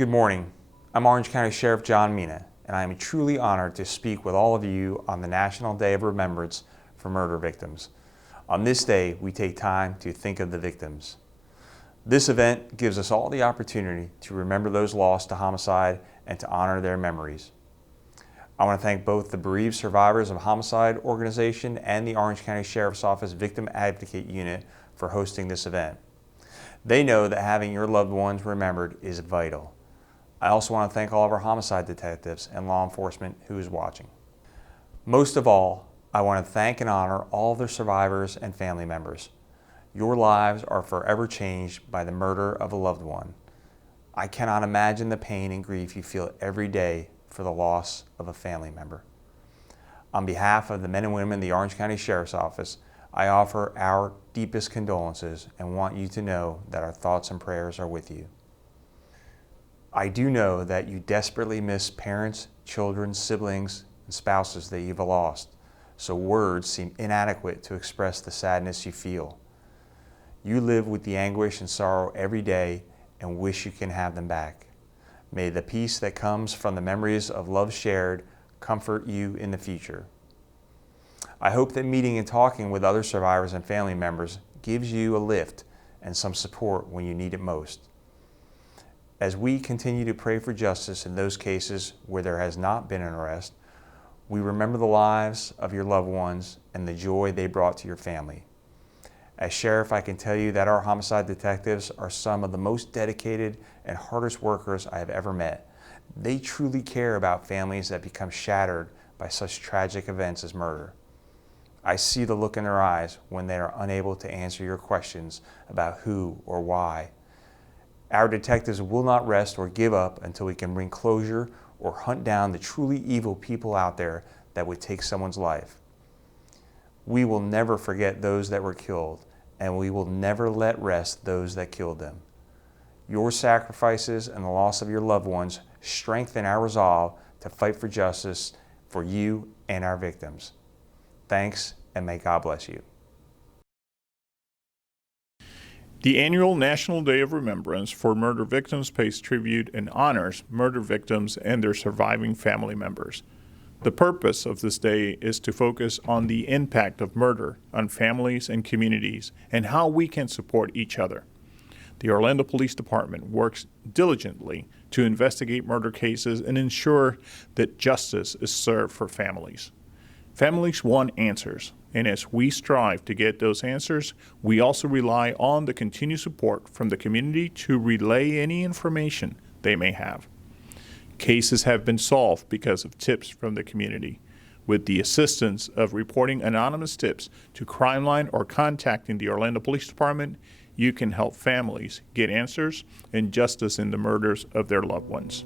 Good morning. I'm Orange County Sheriff John Mina, and I am truly honored to speak with all of you on the National Day of Remembrance for murder victims. On this day, we take time to think of the victims. This event gives us all the opportunity to remember those lost to homicide and to honor their memories. I want to thank both the Bereaved Survivors of Homicide organization and the Orange County Sheriff's Office Victim Advocate Unit for hosting this event. They know that having your loved ones remembered is vital. I also want to thank all of our homicide detectives and law enforcement who is watching. Most of all, I want to thank and honor all the survivors and family members. Your lives are forever changed by the murder of a loved one. I cannot imagine the pain and grief you feel every day for the loss of a family member. On behalf of the men and women of the Orange County Sheriff's Office, I offer our deepest condolences and want you to know that our thoughts and prayers are with you. I do know that you desperately miss parents, children, siblings, and spouses that you've lost, so words seem inadequate to express the sadness you feel. You live with the anguish and sorrow every day and wish you can have them back. May the peace that comes from the memories of love shared comfort you in the future. I hope that meeting and talking with other survivors and family members gives you a lift and some support when you need it most. As we continue to pray for justice in those cases where there has not been an arrest, we remember the lives of your loved ones and the joy they brought to your family. As sheriff, I can tell you that our homicide detectives are some of the most dedicated and hardest workers I have ever met. They truly care about families that become shattered by such tragic events as murder. I see the look in their eyes when they are unable to answer your questions about who or why. Our detectives will not rest or give up until we can bring closure or hunt down the truly evil people out there that would take someone's life. We will never forget those that were killed, and we will never let rest those that killed them. Your sacrifices and the loss of your loved ones strengthen our resolve to fight for justice for you and our victims. Thanks, and may God bless you. The annual National Day of Remembrance for Murder Victims pays tribute and honors murder victims and their surviving family members. The purpose of this day is to focus on the impact of murder on families and communities and how we can support each other. The Orlando Police Department works diligently to investigate murder cases and ensure that justice is served for families. Families want answers, and as we strive to get those answers, we also rely on the continued support from the community to relay any information they may have. Cases have been solved because of tips from the community. With the assistance of reporting anonymous tips to Crime Line or contacting the Orlando Police Department, you can help families get answers and justice in the murders of their loved ones.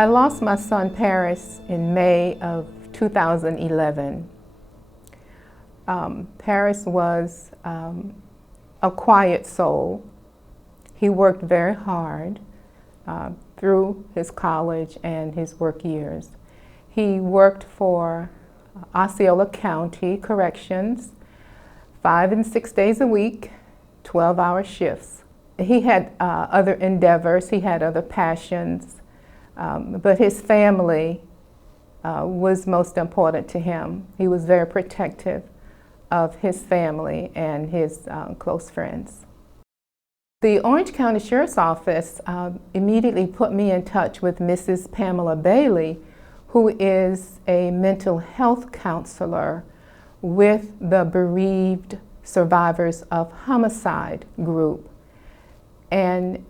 I lost my son Paris in May of 2011. Paris was a quiet soul. He worked very hard through his college and his work years. He worked for Osceola County Corrections 5 and 6 days a week, 12-hour shifts. He had other endeavors, he had other passions, but his family was most important to him. He was very protective of his family and his close friends. The Orange County Sheriff's Office immediately put me in touch with Mrs. Pamela Bailey, who is a mental health counselor with the Bereaved Survivors of Homicide group. And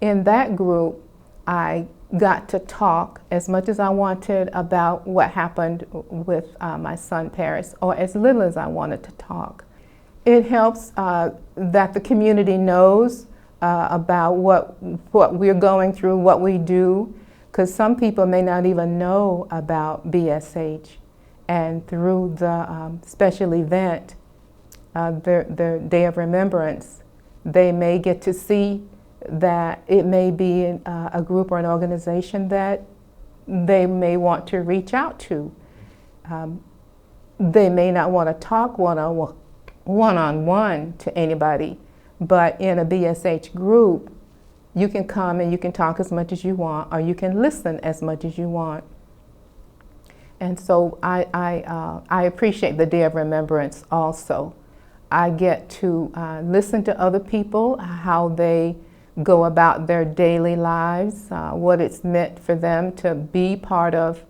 in that group, I got to talk as much as I wanted about what happened with my son Paris, or as little as I wanted to talk. It helps that the community knows about what we're going through, what we do, because some people may not even know about BSH. And through the special event, the Day of Remembrance, they may get to see that it may be a group or an organization that they may want to reach out to. They may not want to talk one-on-one to anybody, but in a BSH group, you can come and you can talk as much as you want, or you can listen as much as you want. And so I appreciate the Day of Remembrance also. I get to listen to other people, how they go about their daily lives, what it's meant for them to be part of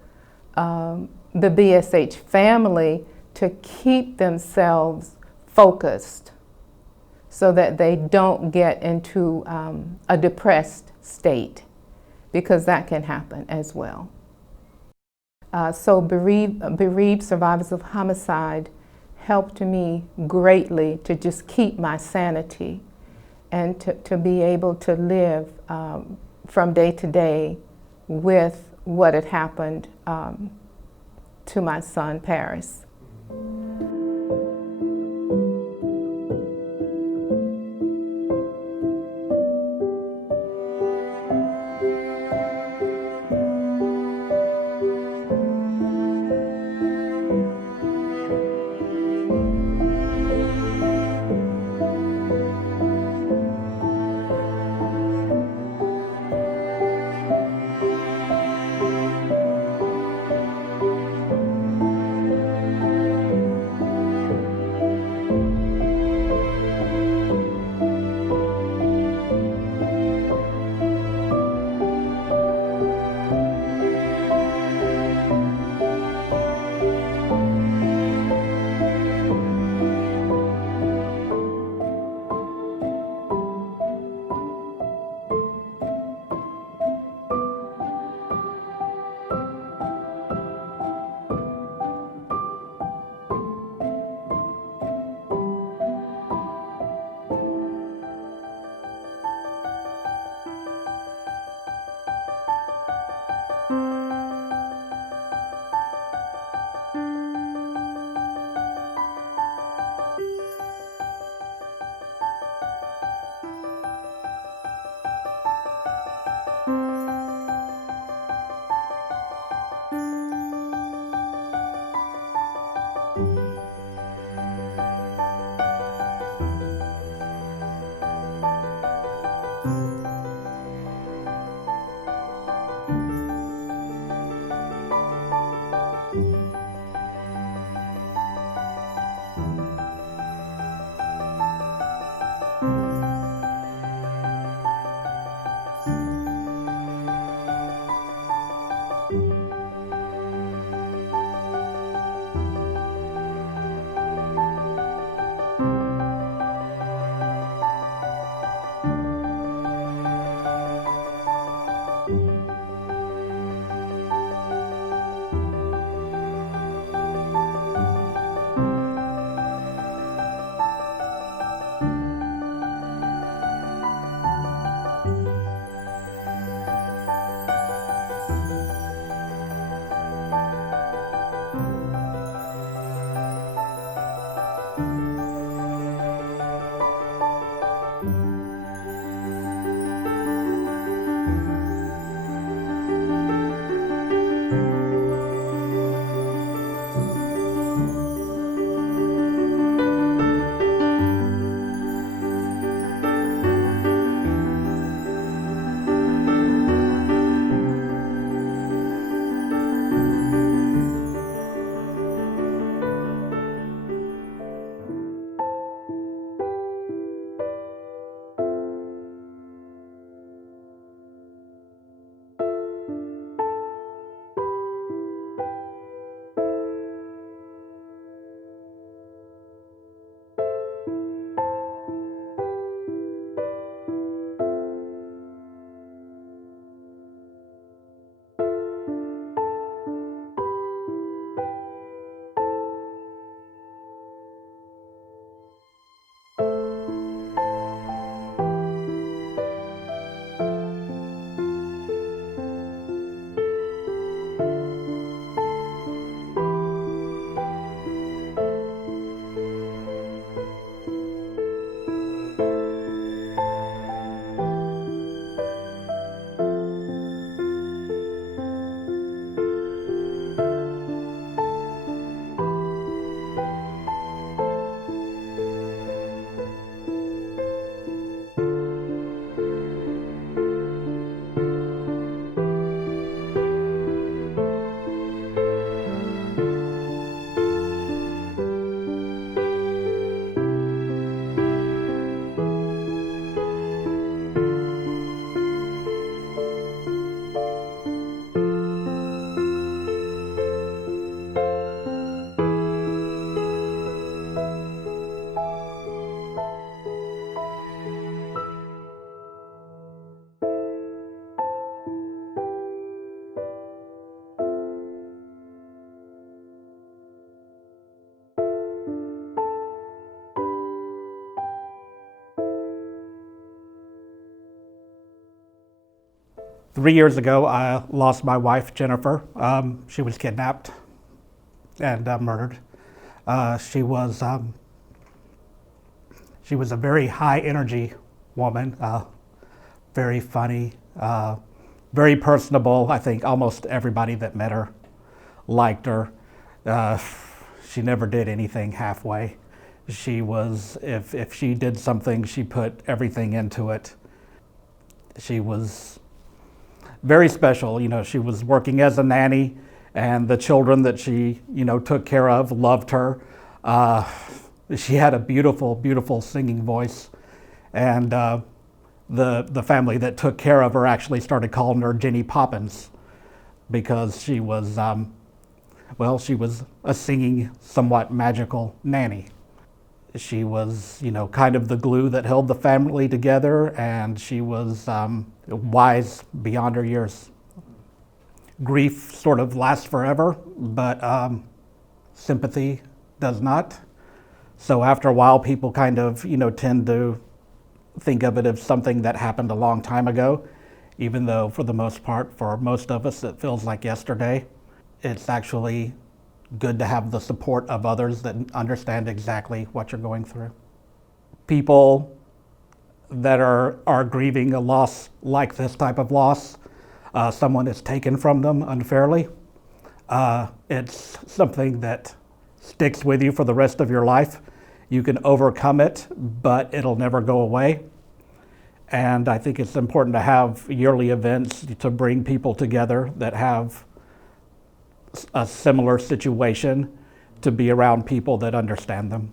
the BSH family, to keep themselves focused so that they don't get into a depressed state, because that can happen as well. So Bereaved Survivors of Homicide helped me greatly to just keep my sanity and to be able to live from day to day with what had happened to my son Paris. 3 years ago, I lost my wife, Jennifer. She was kidnapped and murdered. She was a very high energy woman, very funny, very personable. I think almost everybody that met her liked her. She never did anything halfway. She was, if she did something, she put everything into it. She was very special. You know, she was working as a nanny, and the children that she, took care of loved her. She had a beautiful, beautiful singing voice, and the family that took care of her actually started calling her Jenny Poppins because she was, she was a singing, somewhat magical nanny. She was, kind of the glue that held the family together, and she was wise beyond her years. Grief sort of lasts forever, but sympathy does not. So after a while, people kind of, tend to think of it as something that happened a long time ago, even though for the most part, for most of us, it feels like yesterday. It's actually good to have the support of others that understand exactly what you're going through. People that are grieving a loss like this type of loss, someone is taken from them unfairly. It's something that sticks with you for the rest of your life. You can overcome it, but it'll never go away. And I think it's important to have yearly events to bring people together that have a similar situation, to be around people that understand them.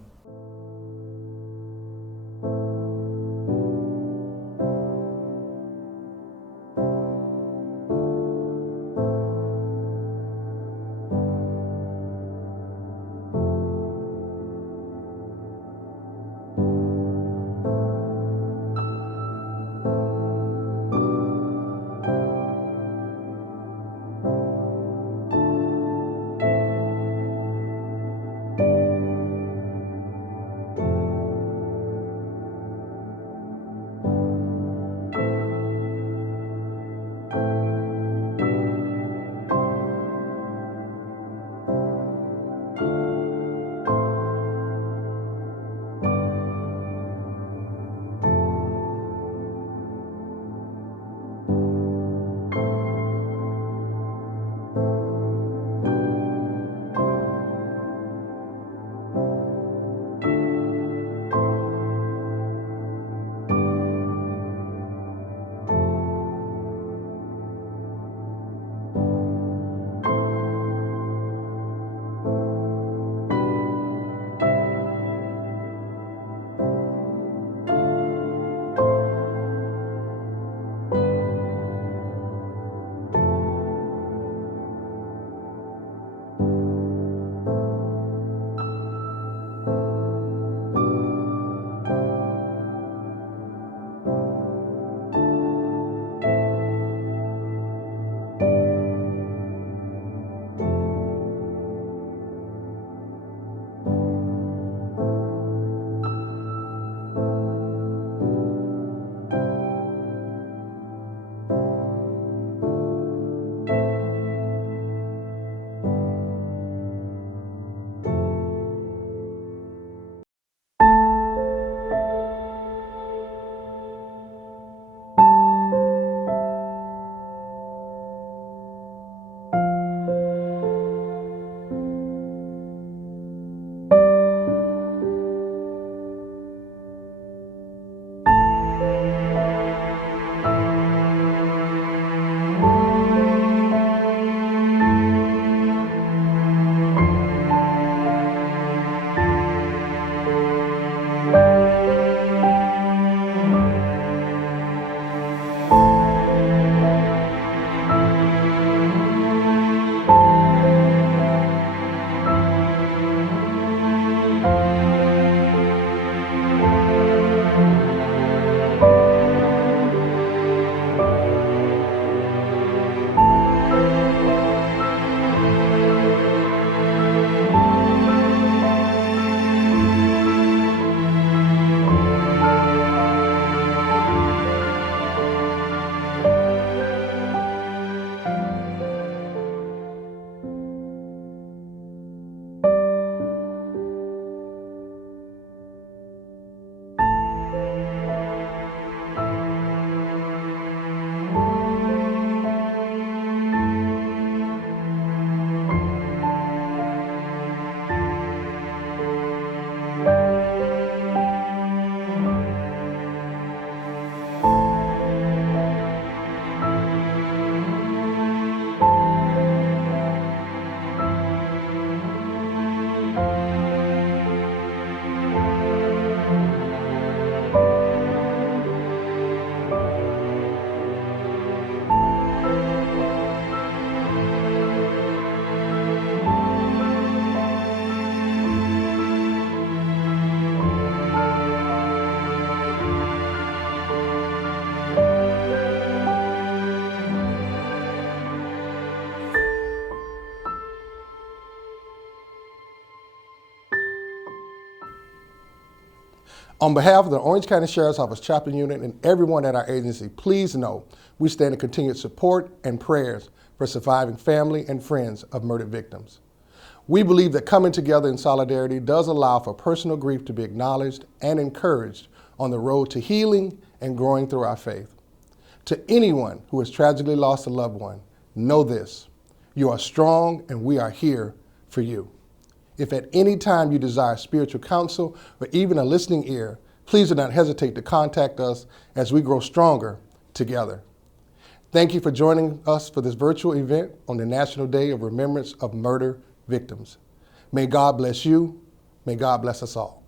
On behalf of the Orange County Sheriff's Office Chaplain Unit and everyone at our agency, please know we stand in continued support and prayers for surviving family and friends of murdered victims. We believe that coming together in solidarity does allow for personal grief to be acknowledged and encouraged on the road to healing and growing through our faith. To anyone who has tragically lost a loved one, know this: you are strong and we are here for you. If at any time you desire spiritual counsel or even a listening ear, please do not hesitate to contact us as we grow stronger together. Thank you for joining us for this virtual event on the National Day of Remembrance of Murder Victims. May God bless you. May God bless us all.